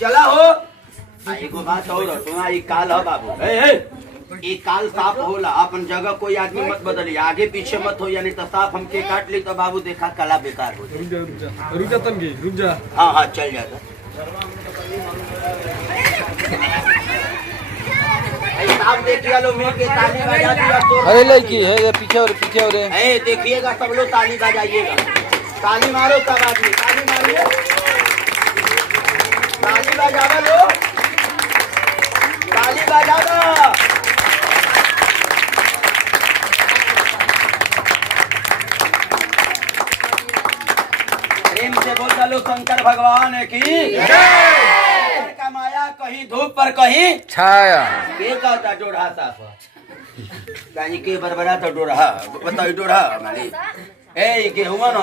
चला हो एगो बात और तुम्हारा ई काल है बाबू ई काल साफ होला अपन जगह कोई आदमी मत बदली आगे पीछे मत हो यानी तो साफ हमके काट ली तो बाबू देखा कला बेकार हो रुक जा तनगी रुक जा। हाँ हाँ चल जाता साफ देखिए लो मिल के ताली बजा दिया तो अरे लड़की है पीछे और देखिएगा सब लोग ताली बजाइएगा ताली मारो सब आदमी ताली मारिए ताली बजावा लो ताली बजावा प्रेम से बोल डालो शंकर भगवान की का माया कहीं धूप पर कहीं छाया के कहता डोढ़ा साफ कहीं के बरबरा तो डोढ़ा बताओ डोढ़ा हमारी ए गेहूं न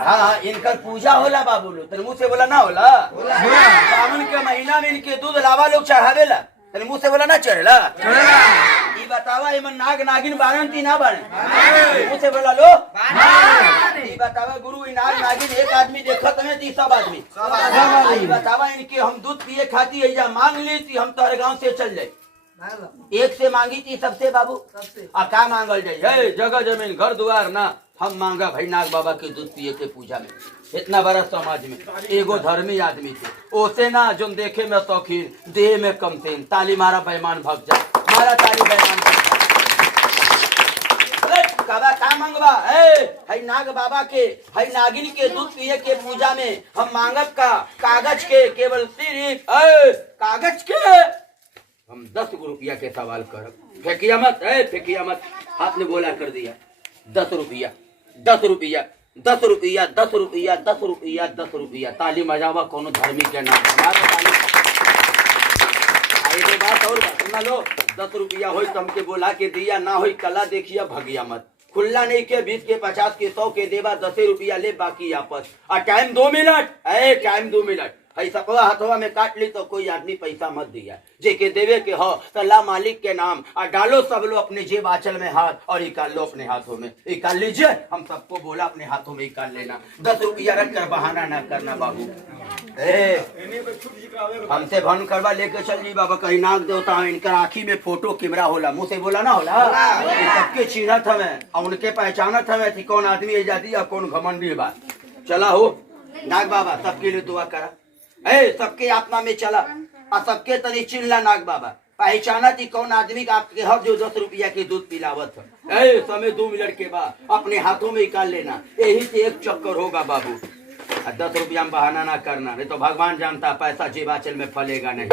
हाँ इनका पूजा होला बाबू लोग तेरे मुँह से बोला ना होला सावन के महीना में इनके दूध लावा लोग चढ़ावेला तेरे मुँह से बोला ना चढ़ेला ये बतावा इमन नाग नागिन बारन ती ना बारन मुँह से बोला लो ये बतावा गुरु ई नाग नागिन एक आदमी देखत में ती सब आदमी ये बतावा इनके हम दूध पिए खाती है या मांग ली थी हम तोहरे गाँव से चल जाए एक से मांगी थी सबसे बाबू आ का मांगल जाए जगह जमीन घर द्वार ना हम मांगा भाई नाग बाबा के दूध पिए के पूजा में इतना बड़ा समाज में एगो धर्मी आदमी थे ओसे ना जो देखे में शौकीन देह में कम थे ताली मारा बेईमान भग जा मारा ताली बेईमान बाबा का मांगवा है नाग बाबा के है नागिन के दूध पिए के पूजा में हम मांगब का कागज के केवल सिर्फ कागज के हम 10 रुपया के सवाल करब फेंकिया मत हाथ ने गोला कर दिया 10 रुपया 10 रुपया 10 रुपया 10 रुपया 10 रुपया 10 रुपया ताली मजावा कोनो धर्मी के नाम हमारा ताली आइए बात और सुना लो 10 रुपया होई तो हमके बोला के दिया ना होई कला देखिया भगिया मत खुल्ला नहीं के 20 के 50 के 100 के देवा 10 रुपया ले बाकी आपस और टाइम 2 मिनट टाइम 2 मिनट ऐसा हथवा में काट ली तो कोई आदमी पैसा मत दिया जे के देवे के हो तो ला मालिक के नाम और डालो सब लोग अपने जेब आंचल में हाथ और निकाल लो अपने हाथों में निकाल लीजिए हम सबको बोला अपने हाथों में निकाल लेना 10 रुपया रख कर बहाना ना करना बाबू हमसे भन करवा लेके चल जी बाबा कहीं नाग देवता इनकर आँखी में फोटो कैमरा होला मुँह से बोला ना होला सबके चिन्हत हमें और उनके पहचानत हमें थी कौन आदमी आजादी और कौन घमंडी बात चला हो नाग बाबा सबके लिए दुआ करा सबके आत्मा में चला और सबके तनी चिल्ला नाग बाबा पहचाना थी कौन आदमी का आपके हक जो 10 रुपया के दूध पिलावत है समय 2 मिनट के बाद अपने हाथों में निकाल लेना यही से एक चक्कर होगा बाबू 10 रुपया में बहाना ना करना नहीं तो भगवान जानता पैसा जेब आंचल में फलेगा नहीं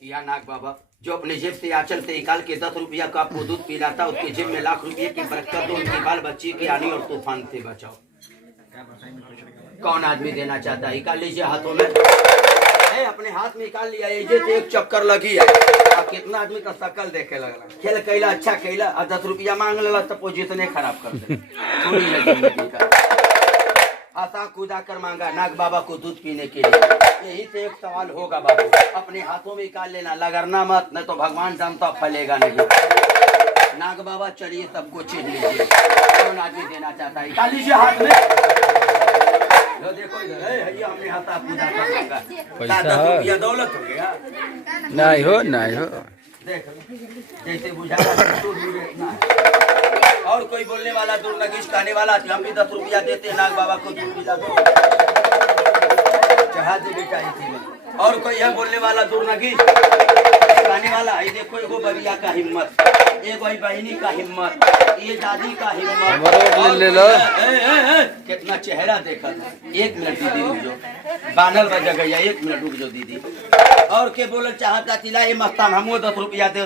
या नाग बाबा जो अपने जेब से आंचल से निकाल के 10 रुपया का आपको दूध पिलाता उसके जेब में लाख रुपये की बरकत दो उनके बाल बच्चे की आनी और तूफान से बचाओ कौन आदमी देना चाहता है निकाल लीजिए हाथों में अपने हाथ में निकाल लिया जैसे एक चक्कर लगी है कितना आदमी का शकल देखे लगला खेल कैला अच्छा कैला और 10 रुपया मांग लेला तो पोजीशन खराब कर दे हंसा कूदा कर मांगा नाग बाबा को दूध पीने के लिए यही से एक सवाल होगा बाबू अपने हाथों में निकाल लेना लगरना मत नहीं तो भगवान जानता फलेगा नहीं नाग बाबा चलिए सबको छीन लीजिए कौन आदमी देना चाहता है निकाल लीजिए हाथ में देखो इधर हमने हंसा कूदा कर मांगा 10 रुपया दौलत हो गया नहीं हो देख जैसे बुझा और कोई बोलने वाला दूर नगीश कहने वाला हम भी 10 रुपया देते नाग बाबा को दूध पिला दो चढ़ा दे बेटा इसी में और कोई है बोलने वाला दूर नगीश कहने वाला ये देखो एगो बरिया का हिम्मत एगो बहनी का हिम्मत ये दादी का हिम्मत ले लो कितना चेहरा देखा 1 मिनट दीदी रुक जाओ बानल बजा गया 1 मिनट रुक जाओ दीदी और के बोल चाहता तिला ये मस्तान हमको 10 रुपया दे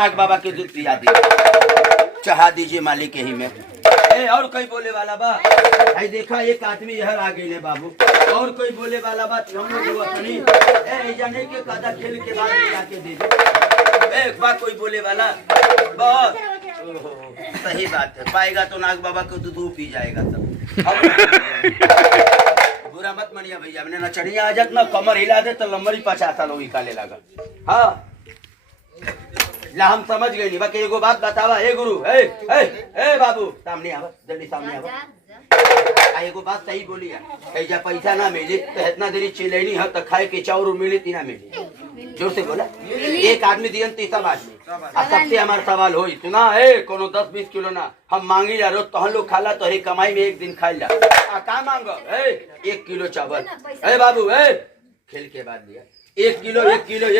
नाग बाबा के दूध पिया दी चढ़ा दीजिए मालिक यही में और कोई बोले वाला बा भाई देखा एक आदमी यह आ गई बाबू और कोई बोले वाला बात हम लोग जाने के कदा खेल के बाद आके दे दे एक बार कोई बोले वाला बहुत सही बात है पाएगा तो नाग बाबा को दूध पी जाएगा सब बुरा मत मनिया भैया हमने ना चढ़िया आ जात ना कमर हिला दे तो लंबरी 50 साल निकाले लगा हाँ ला हम समझ गए नहीं बाकी एगो बात बतावा हे गुरु हे बाबू सामने आवा जल्दी सामने आवा एगो बात सही बोली है, जब पैसा ना मिली तो इतना देरी चिलैनी है तो खाए के चाउर मिली तीना मिली। जोर से बोला, एक आदमी दियन ती सब आदमी। सबसे हमारा सवाल हो सुना है, कोनो 10-20 किलो ना हम मांगी जा रोज तहन लोग खाला तोहरी कमाई में एक दिन खाई जा। का मांगो 1 किलो चावल, बाबू खेल के बाद लिया 1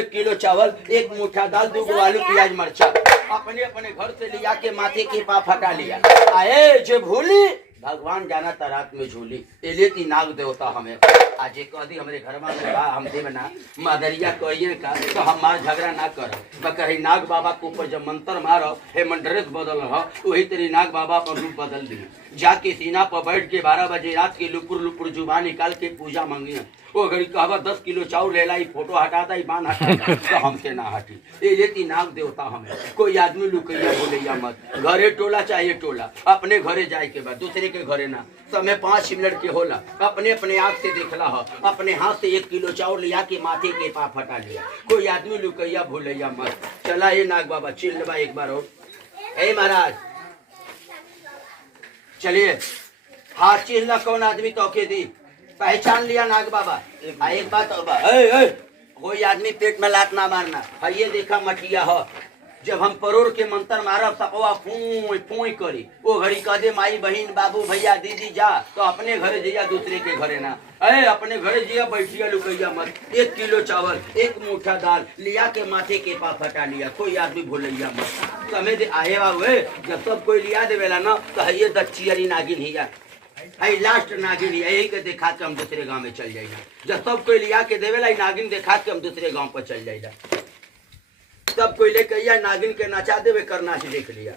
किलो चावल, 1 मुठ्ठा दाल, 2 आलू प्याज मरचा अपने अपने घर से लिया के माथे के पाप हटा लिया। आए जो भूली भगवान जाना था रात में झूली, एलेती नाग देवता हमें आज कह दी हमरे घर में बा हम दे बना मदरिया कहिए का तो हमार झगड़ा ना कर कही नाग बाबा के ऊपर जब मंत्र मारो हे मंडरेस बदल हो वही तेरी नाग बाबा पर रूप बदल दी। जाके सीना पर बैठ के 12 बजे रात के लुपुर लुपुर जुबान निकाल के पूजा मांगी। वो घड़ी कहवा 10 किलो चाउर ले लाई, फोटो हटाता ही बांध हटाता तो हमसे ना हटी। ये लेती नाग देवता हमें। कोई आदमी लुकैया बोलैया मत, घरे टोला चाहिए टोला, अपने घरे जाए के बाद दूसरे के घरे ना। समय 5 मिनट के होला, अपने अपने आँख से देखला हो, अपने हाथ से 1 किलो चाउर लिया के माथे के पाप हटा लिया। कोई आदमी लुकैया भूलैया मत। चला ये नाग बाबा चिल्ल बा एक बार और। हे महाराज चलिए, हाथ चिल्ला कौन आदमी तोके दी, पहचान लिया नाग बाबा। एक बात और बा, कोई आदमी पेट में लात ना मारना। ये देखा मटिया हो, जब हम परोर के मंत्र मारब सपवा फूई फूई करी। वो घड़ी कह दे माई बहन बाबू भैया दीदी जा तो अपने घरे जइया, दूसरे के घरे ना। अपने घरे जइया बैठिया लुकैया मत। 1 किलो चावल, 1 मुठ्ठा दाल लिया के माथे के पाप हटा लिया। कोई आदमी भूलैया मत। समय दे आए बाबू जब सब कोई लिया देवेला ना तो ये दच्चियरी नागिन ही जा लास्ट नागिन यही के देखा के हम दूसरे गांव में चल जाएगा। जब सब कोई लिया के देवेला नागिन देखा के हम दूसरे गांव पर चल जाएगा। सब कोई लेके आया नागिन के नचा देवे करना से देख लिया।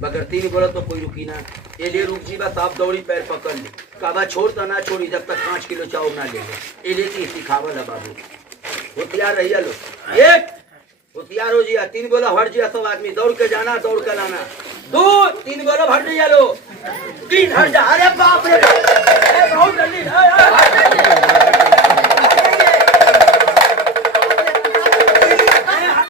बगर 3 बोला तो कोई रुकी ना, ये लिए रुक जी बस आप दौड़ी पैर पकड़ ली। काबा छोड़ तो ना छोड़ी जब तक 5 किलो चावल ना ले लो। ये लेती सिखावल है बाबू, होशियार रहिया लो। एक होशियार हो जिया, 3 बोला हट जिया, सब आदमी दौड़ के जाना दौड़ के लाना। 2 3 बोला हट जिया लो, 3 हट जा। अरे बाप रे बहुत जल्दी